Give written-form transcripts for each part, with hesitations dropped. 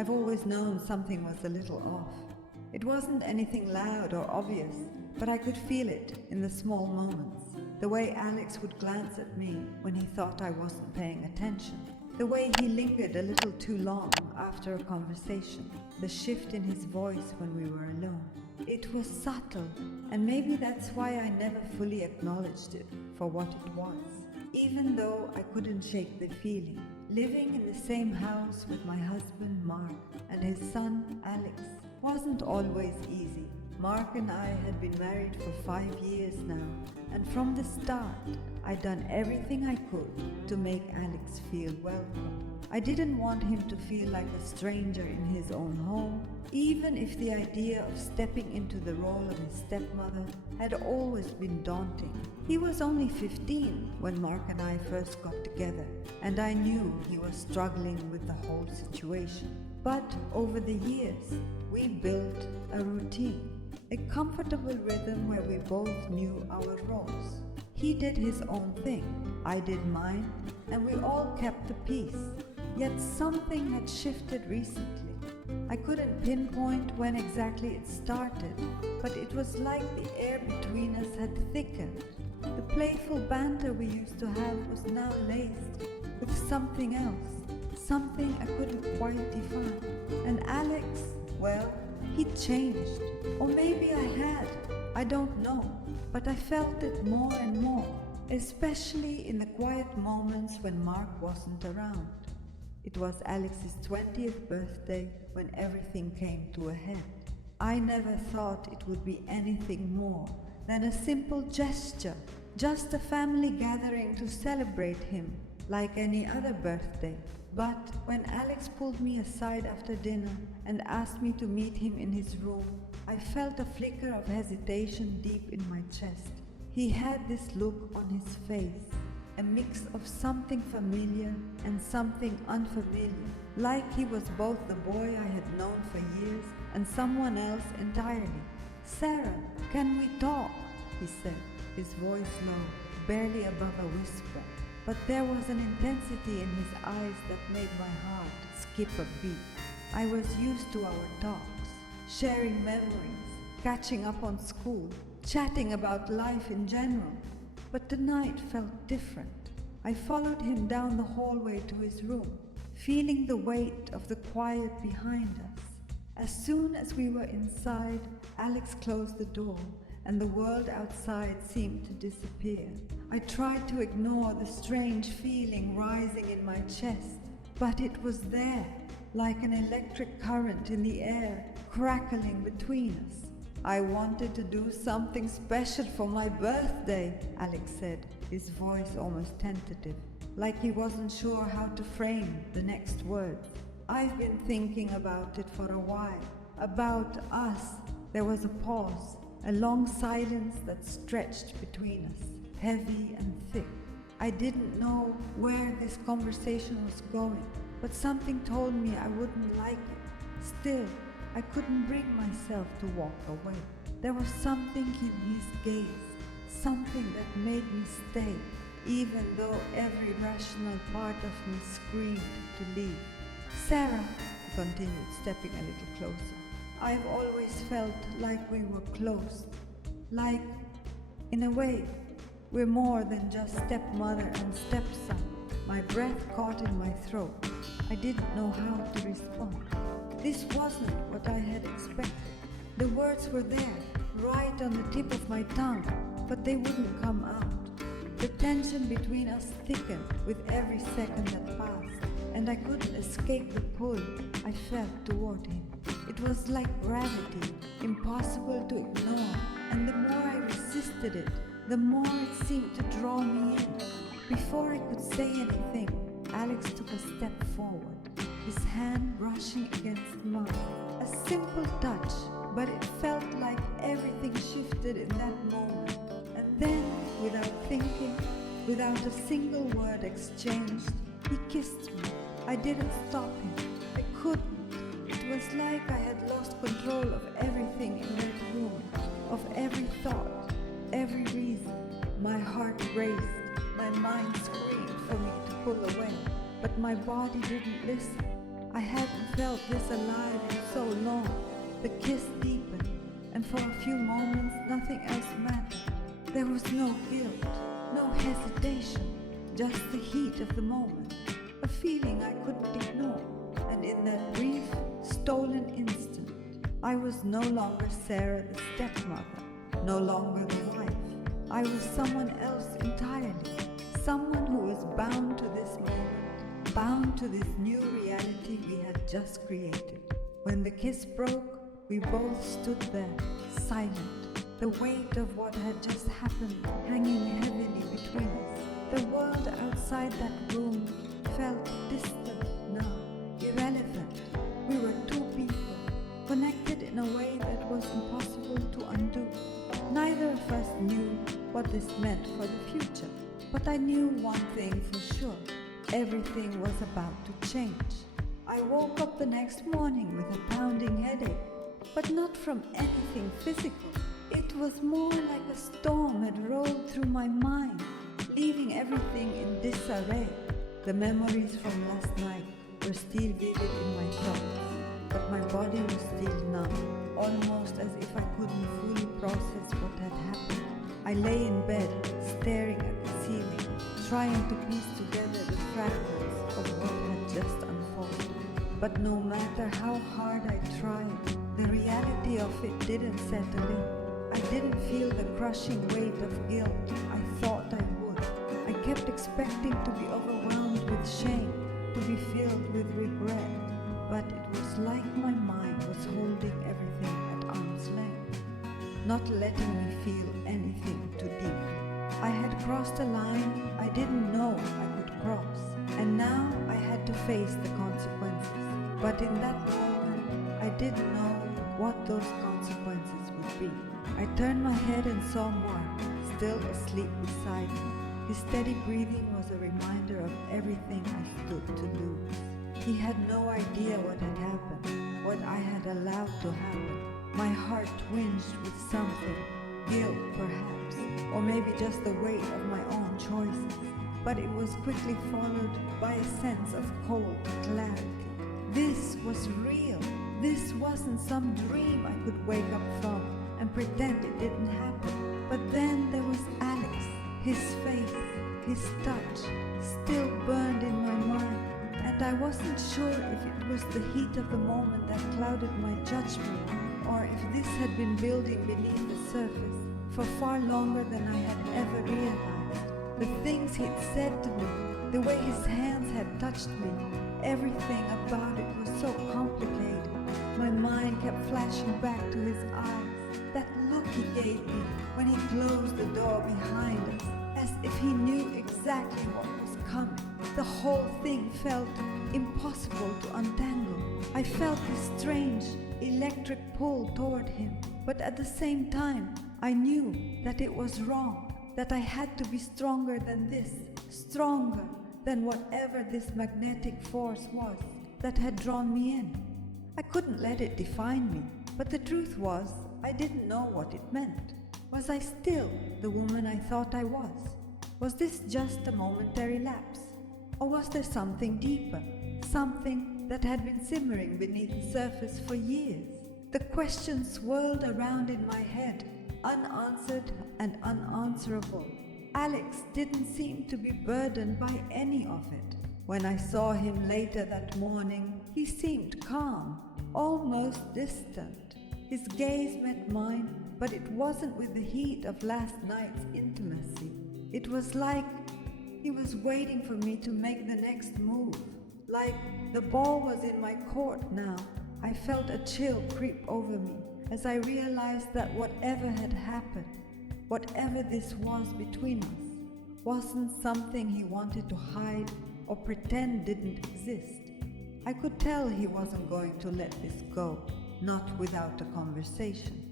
I've always known something was a little off. It wasn't anything loud or obvious, but I could feel it in the small moments. The way Alex would glance at me when he thought I wasn't paying attention. The way he lingered a little too long after a conversation. The shift in his voice when we were alone. It was subtle, and maybe that's why I never fully acknowledged it for what it was. Even though I couldn't shake the feeling. Living in the same house with my husband Mark and his son Alex wasn't always easy. Mark and I had been married for 5 years now, and from the start, I'd done everything I could to make Alex feel welcome. I didn't want him to feel like a stranger in his own home, even if the idea of stepping into the role of his stepmother had always been daunting. He was only 15 when Mark and I first got together, and I knew he was struggling with the whole situation. But over the years, we built a routine. A comfortable rhythm where we both knew our roles. He did his own thing, I did mine, and we all kept the peace. Yet something had shifted recently. I couldn't pinpoint when exactly it started, but it was like the air between us had thickened. The playful banter we used to have was now laced with something else, something I couldn't quite define. And Alex, well, he'd changed. Or maybe I had. I don't know. But I felt it more and more, especially in the quiet moments when Mark wasn't around. It was Alex's 20th birthday when everything came to a head. I never thought it would be anything more than a simple gesture, just a family gathering to celebrate him like any other birthday. But when Alex pulled me aside after dinner and asked me to meet him in his room, I felt a flicker of hesitation deep in my chest. He had this look on his face, a mix of something familiar and something unfamiliar, like he was both the boy I had known for years and someone else entirely. "Sarah, can we talk?" he said, his voice low, barely above a whisper. But there was an intensity in his eyes that made my heart skip a beat. I was used to our talks, sharing memories, catching up on school, chatting about life in general. But tonight felt different. I followed him down the hallway to his room, feeling the weight of the quiet behind us. As soon as we were inside, Alex closed the door, and the world outside seemed to disappear. I tried to ignore the strange feeling rising in my chest, but it was there, like an electric current in the air, crackling between us. "I wanted to do something special for my birthday," Alex said, his voice almost tentative, like he wasn't sure how to frame the next words. "I've been thinking about it for a while, about us." There was a pause, a long silence that stretched between us, heavy and thick. I didn't know where this conversation was going, but something told me I wouldn't like it. Still, I couldn't bring myself to walk away. There was something in his gaze, something that made me stay, even though every rational part of me screamed to leave. "Sarah," he continued, stepping a little closer, "I've always felt like we were close. Like, in a way, we're more than just stepmother and stepson." My breath caught in my throat. I didn't know how to respond. This wasn't what I had expected. The words were there, right on the tip of my tongue, but they wouldn't come out. The tension between us thickened with every second that passed, and I couldn't escape the pull I felt toward him. It was like gravity, impossible to ignore, and the more I resisted it, the more it seemed to draw me in. Before I could say anything, Alex took a step forward, his hand brushing against mine. A simple touch, but it felt like everything shifted in that moment. And then, without thinking, without a single word exchanged, he kissed me. I didn't stop him. I couldn't. It was like I had lost control of everything in that room, of every thought, every reason. My heart raced, my mind screamed for me to pull away, but my body didn't listen. I hadn't felt this alive in so long. The kiss deepened, and for a few moments nothing else mattered. There was no guilt, no hesitation, just the heat of the moment, a feeling I couldn't ignore. And in that brief, stolen instant, I was no longer Sarah the stepmother, no longer the wife. I was someone else entirely, someone who was bound to this moment, bound to this new reality we had just created. When the kiss broke, we both stood there, silent, the weight of what had just happened hanging heavily between us. The world outside that room felt distant now, irrelevant. We were two people, connected in a way that was impossible to undo. Neither of us knew what this meant for the future, but I knew one thing for sure. Everything was about to change. I woke up the next morning with a pounding headache, but not from anything physical. It was more like a storm had rolled through my mind, leaving everything in disarray. The memories from last night were still vivid in my thoughts, but my body was still numb, almost as if I couldn't fully process what had happened. I lay in bed, staring at the ceiling, trying to piece together the fragments of what had just unfolded. But no matter how hard I tried, the reality of it didn't settle in. I didn't feel the crushing weight of guilt I thought I would. I kept expecting to be overwhelmed with shame, to be filled with regret, but it was like my mind was holding everything at arm's length, not letting me feel anything too deeply. I had crossed a line I didn't know I could cross, and now I had to face the consequences. But in that moment, I didn't know what those consequences would be. I turned my head and saw Mark, still asleep beside me. His steady breathing was a reminder of everything I stood to lose. He had no idea what had happened, what I had allowed to happen. My heart twinged with something, guilt perhaps, or maybe just the weight of my own choices. But it was quickly followed by a sense of cold clarity. This was real. This wasn't some dream I could wake up from and pretend it didn't happen. But then there was Alex. His face, his touch, still burned in my mind. And I wasn't sure if it was the heat of the moment that clouded my judgment, or if this had been building beneath the surface for far longer than I had ever realized. The things he'd said to me, the way his hands had touched me, everything about it was so complicated. My mind kept flashing back to his eyes, that look he gave me when he closed the door behind us, as if he knew exactly what was coming. The whole thing felt impossible to untangle. I felt this strange, electric pull toward him, but at the same time, I knew that it was wrong, that I had to be stronger than this, stronger than whatever this magnetic force was that had drawn me in. I couldn't let it define me, but the truth was, I didn't know what it meant. Was I still the woman I thought I was? Was this just a momentary lapse? Or was there something deeper, something that had been simmering beneath the surface for years? The questions swirled around in my head, unanswered and unanswerable. Alex didn't seem to be burdened by any of it. When I saw him later that morning, he seemed calm, almost distant. His gaze met mine, but it wasn't with the heat of last night's intimacy. It was like he was waiting for me to make the next move, like the ball was in my court now. I felt a chill creep over me as I realized that whatever had happened, whatever this was between us, wasn't something he wanted to hide or pretend didn't exist. I could tell he wasn't going to let this go, not without a conversation.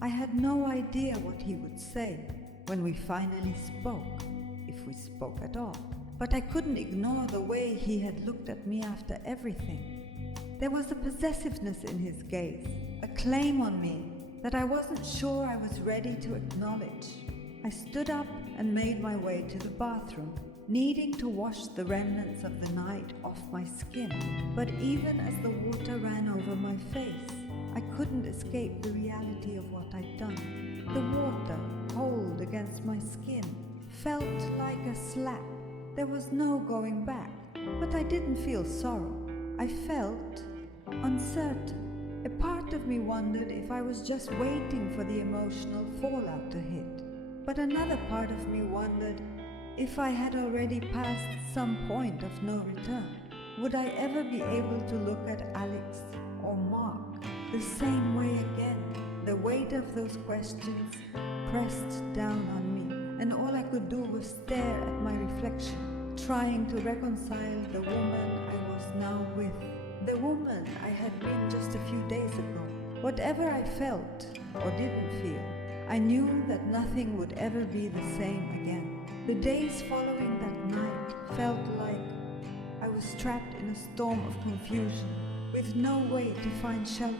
I had no idea what he would say when we finally spoke, if we spoke at all. But I couldn't ignore the way he had looked at me after everything. There was a possessiveness in his gaze, a claim on me that I wasn't sure I was ready to acknowledge. I stood up and made my way to the bathroom. needing to wash the remnants of the night off my skin. But even as the water ran over my face, I couldn't escape the reality of what I'd done. The water, cold against my skin, felt like a slap. There was no going back, but I didn't feel sorrow. I felt uncertain. A part of me wondered if I was just waiting for the emotional fallout to hit. But another part of me wondered if I had already passed some point of no return. Would I ever be able to look at Alex or Mark the same way again? The weight of those questions pressed down on me, and all I could do was stare at my reflection, trying to reconcile the woman I was now with, the woman I had been just a few days ago. Whatever I felt or didn't feel, I knew that nothing would ever be the same again. The days following that night felt like I was trapped in a storm of confusion, with no way to find shelter.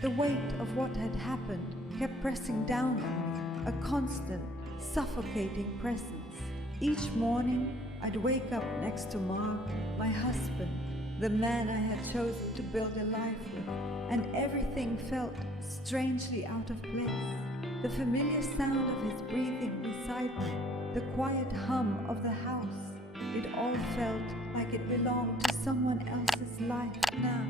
The weight of what had happened kept pressing down on me, a constant, suffocating presence. Each morning, I'd wake up next to Mark, my husband, the man I had chosen to build a life with, and everything felt strangely out of place. The familiar sound of his breathing beside me, the quiet hum of the house, it all felt like it belonged to someone else's life now.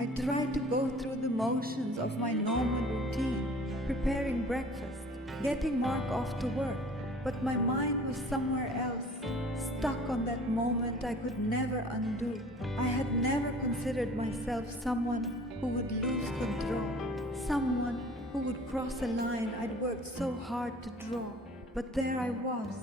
I tried to go through the motions of my normal routine, preparing breakfast, getting Mark off to work, but my mind was somewhere else, stuck on that moment I could never undo. I had never considered myself someone who would lose control, someone who would cross a line I'd worked so hard to draw. But there I was,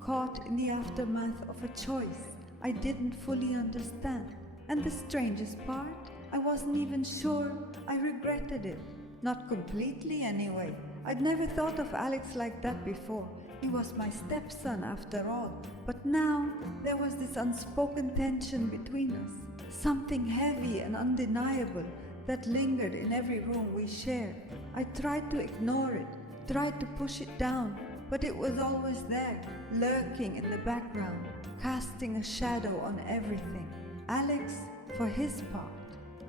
caught in the aftermath of a choice I didn't fully understand. And the strangest part, I wasn't even sure I regretted it. Not completely anyway. I'd never thought of Alex like that before. He was my stepson after all. But now there was this unspoken tension between us, something heavy and undeniable that lingered in every room we shared. I tried to ignore it, tried to push it down, but it was always there, lurking in the background, casting a shadow on everything. Alex, for his part,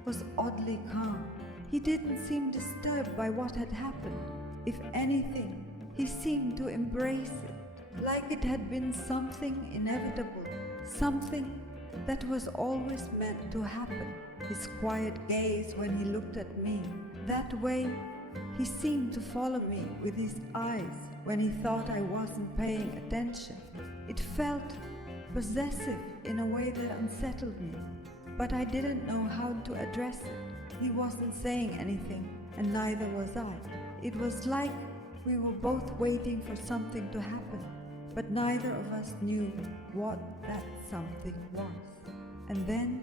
was oddly calm. He didn't seem disturbed by what had happened. If anything, he seemed to embrace it, like it had been something inevitable, something that was always meant to happen. His quiet gaze when he looked at me, that way he seemed to follow me with his eyes when he thought I wasn't paying attention. It felt possessive in a way that unsettled me, but I didn't know how to address it. He wasn't saying anything, and neither was I. It was like we were both waiting for something to happen, but neither of us knew what that something was. And then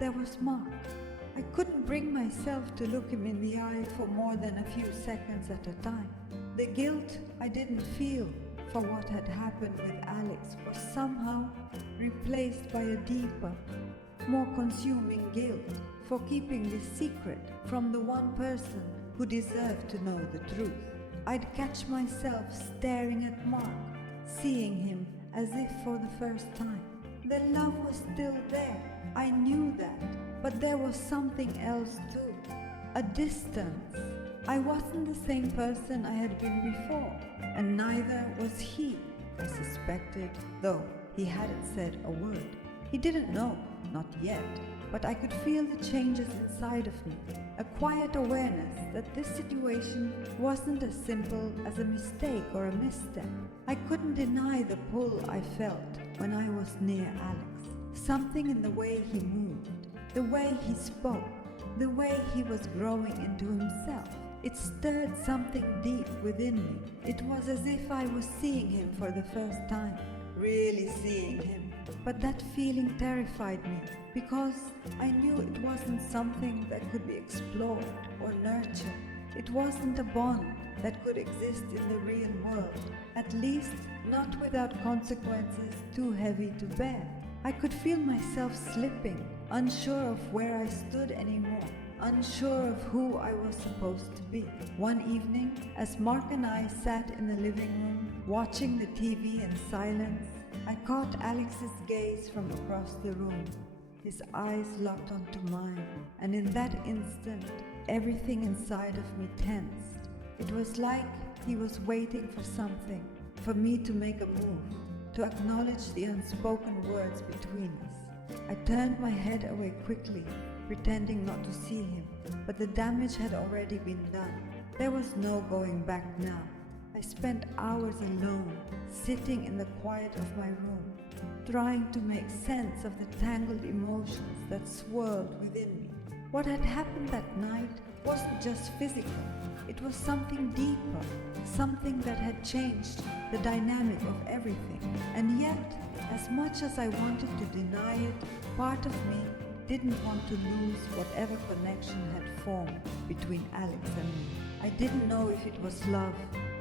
there was Mark. I couldn't bring myself to look him in the eye for more than a few seconds at a time. The guilt I didn't feel for what had happened with Alex was somehow replaced by a deeper, more consuming guilt for keeping this secret from the one person who deserved to know the truth. I'd catch myself staring at Mark, seeing him as if for the first time. The love was still there, I knew that, but there was something else too, a distance. I wasn't the same person I had been before, and neither was he, I suspected, though he hadn't said a word. He didn't know, not yet, but I could feel the changes inside of me, a quiet awareness that this situation wasn't as simple as a mistake or a misstep. I couldn't deny the pull I felt when I was near Alex. Something in the way he moved, the way he spoke, the way he was growing into himself. It stirred something deep within me. It was as if I was seeing him for the first time, really seeing him. But that feeling terrified me, because I knew it wasn't something that could be explored or nurtured. It wasn't a bond that could exist in the real world, at least not without consequences too heavy to bear. I could feel myself slipping, unsure of where I stood anymore, unsure of who I was supposed to be. One evening, as Mark and I sat in the living room, watching the TV in silence, I caught Alex's gaze from across the room. His eyes locked onto mine, and in that instant, everything inside of me tensed. It was like he was waiting for something, for me to make a move, to acknowledge the unspoken words between us. I turned my head away quickly, pretending not to see him, but the damage had already been done. There was no going back now. I spent hours alone, sitting in the quiet of my room, trying to make sense of the tangled emotions that swirled within me. What had happened that night wasn't just physical. It was something deeper, something that had changed the dynamic of everything. And yet, as much as I wanted to deny it, part of me didn't want to lose whatever connection had formed between Alex and me. I didn't know if it was love,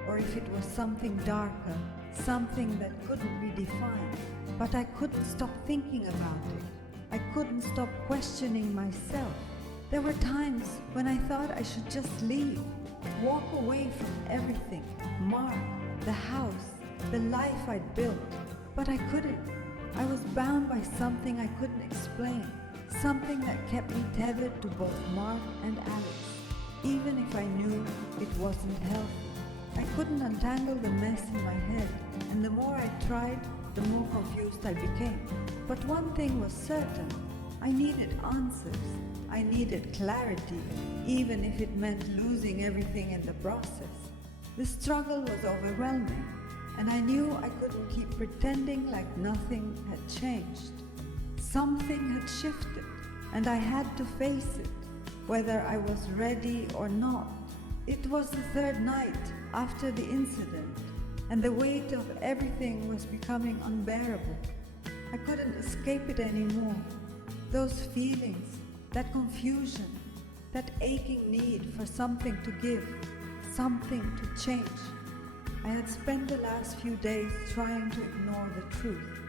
or if it was something darker, something that couldn't be defined. But I couldn't stop thinking about it. I couldn't stop questioning myself. There were times when I thought I should just leave, walk away from everything, Mark, the house, the life I'd built. But I couldn't. I was bound by something I couldn't explain, something that kept me tethered to both Mark and Alex, even if I knew it wasn't healthy. I couldn't untangle the mess in my head, and the more I tried, the more confused I became. But one thing was certain. I needed answers. I needed clarity, even if it meant losing everything in the process. The struggle was overwhelming, and I knew I couldn't keep pretending like nothing had changed. Something had shifted, and I had to face it, whether I was ready or not. It was the third night after the incident, and the weight of everything was becoming unbearable. I couldn't escape it anymore. Those feelings, that confusion, that aching need for something to give, something to change. I had spent the last few days trying to ignore the truth,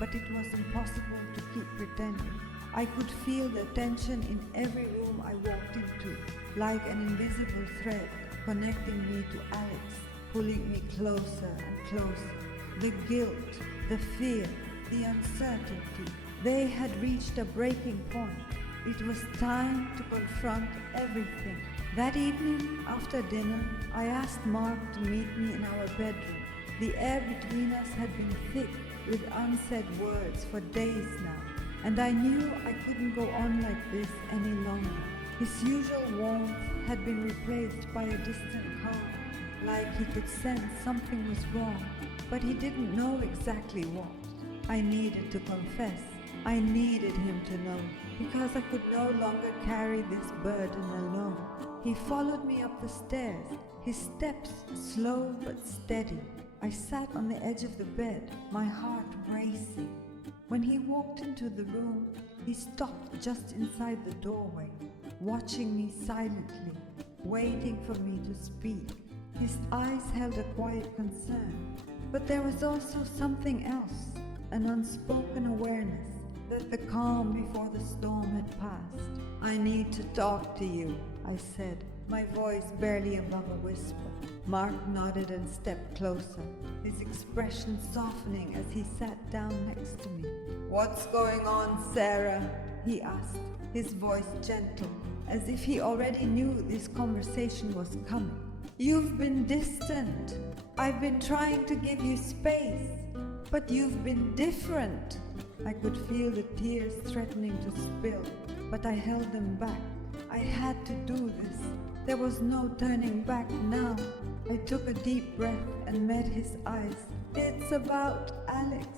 but it was impossible to keep pretending. I could feel the tension in every room I walked into, like an invisible thread connecting me to Alex, pulling me closer and closer. The guilt, the fear, the uncertainty, they had reached a breaking point. It was time to confront everything. That evening, after dinner, I asked Mark to meet me in our bedroom. The air between us had been thick with unsaid words for days now, and I knew I couldn't go on like this any longer. His usual warmth had been replaced by a distant calm, like he could sense something was wrong, but he didn't know exactly what. I needed to confess. I needed him to know, because I could no longer carry this burden alone. He followed me up the stairs, his steps slow but steady. I sat on the edge of the bed, my heart racing. When he walked into the room, he stopped just inside the doorway, watching me silently, waiting for me to speak. His eyes held a quiet concern, but there was also something else, an unspoken awareness that the calm before the storm had passed. "I need to talk to you," I said, my voice barely above a whisper. Mark nodded and stepped closer, his expression softening as he sat down next to me. "What's going on, Sarah?" he asked, his voice gentle, as if he already knew this conversation was coming. "You've been distant. I've been trying to give you space, but you've been different." I could feel the tears threatening to spill, but I held them back. I had to do this. There was no turning back now. I took a deep breath and met his eyes. "It's about Alex.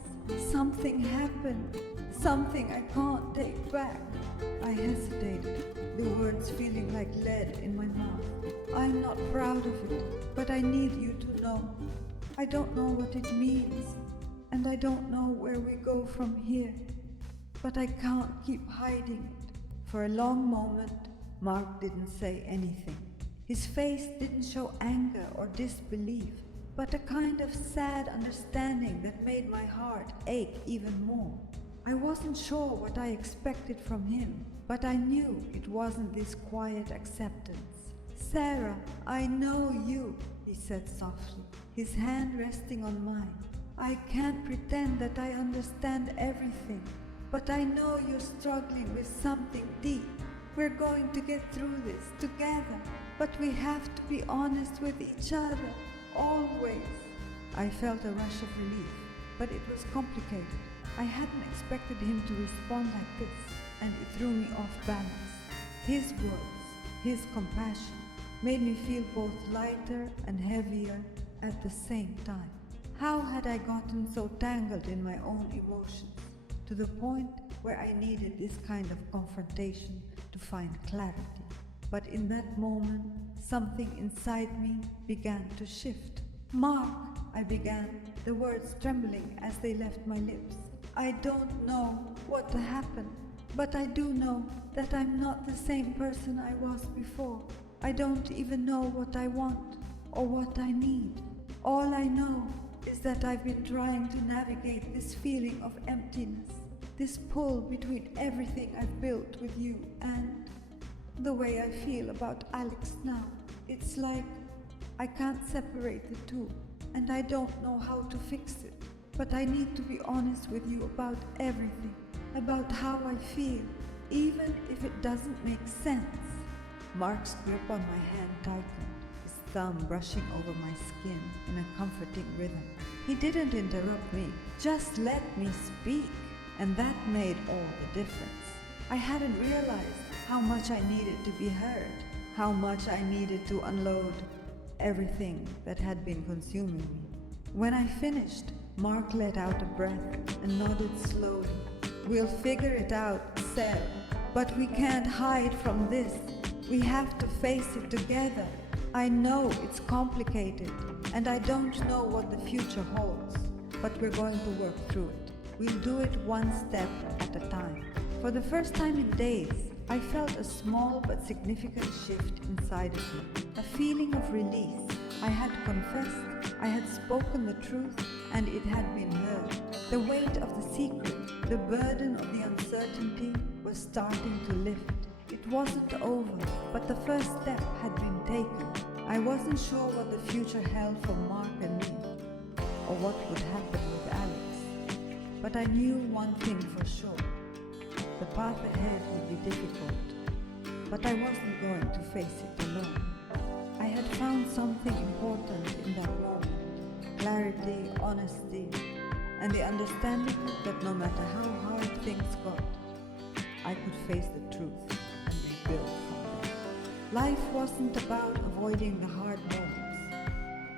Something happened. Something I can't take back." I hesitated, the words feeling like lead in my mouth. "I'm not proud of it, but I need you to know. I don't know what it means, and I don't know where we go from here, but I can't keep hiding it." For a long moment, Mark didn't say anything. His face didn't show anger or disbelief, but a kind of sad understanding that made my heart ache even more. I wasn't sure what I expected from him, but I knew it wasn't this quiet acceptance. "Sarah, I know you," he said softly, his hand resting on mine. I can't pretend that I understand everything, but I know you're struggling with something deep. We're going to get through this together, but we have to be honest with each other, always. I felt a rush of relief, but it was complicated. I hadn't expected him to respond like this, and it threw me off balance. His words, his compassion, made me feel both lighter and heavier at the same time. How had I gotten so tangled in my own emotions, to the point where I needed this kind of confrontation to find clarity? But in that moment, something inside me began to shift. "Mark," I began, the words trembling as they left my lips. "I don't know what happened, but I do know that I'm not the same person I was before. I don't even know what I want or what I need. All I know is that I've been trying to navigate this feeling of emptiness, this pull between everything I've built with you and the way I feel about Alex now. It's like I can't separate the two, and I don't know how to fix it. But I need to be honest with you about everything, about how I feel, even if it doesn't make sense." Mark's grip on my hand tightened, his thumb brushing over my skin in a comforting rhythm. He didn't interrupt me, just let me speak, and that made all the difference. I hadn't realized how much I needed to be heard, how much I needed to unload everything that had been consuming me. When I finished, Mark let out a breath and nodded slowly. "We'll figure it out, Sel, but we can't hide from this. We have to face it together. I know it's complicated, and I don't know what the future holds, but we're going to work through it. We'll do it one step at a time." For the first time in days, I felt a small but significant shift inside of me, a feeling of release. I had confessed, I had spoken the truth, and it had been heard. The weight of the secret, the burden of the uncertainty was starting to lift. It wasn't over, but the first step had been taken. I wasn't sure what the future held for Mark and me, or what would happen with Alex. But I knew one thing for sure. The path ahead would be difficult, but I wasn't going to face it alone. I had found something important in that moment: clarity, honesty, and the understanding that no matter how hard things got, I could face the truth and rebuild from there. Life wasn't about avoiding the hard moments,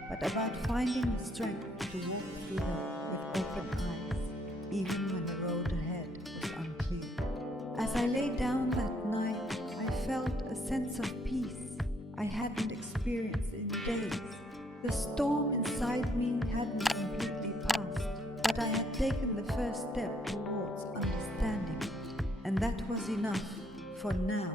but about finding the strength to walk through them with open eyes, even when the road ahead was unclear. As I lay down that night, I felt a sense of peace I hadn't experienced in days. The storm inside me hadn't completely passed, but I had taken the first step towards understanding it, and that was enough for now.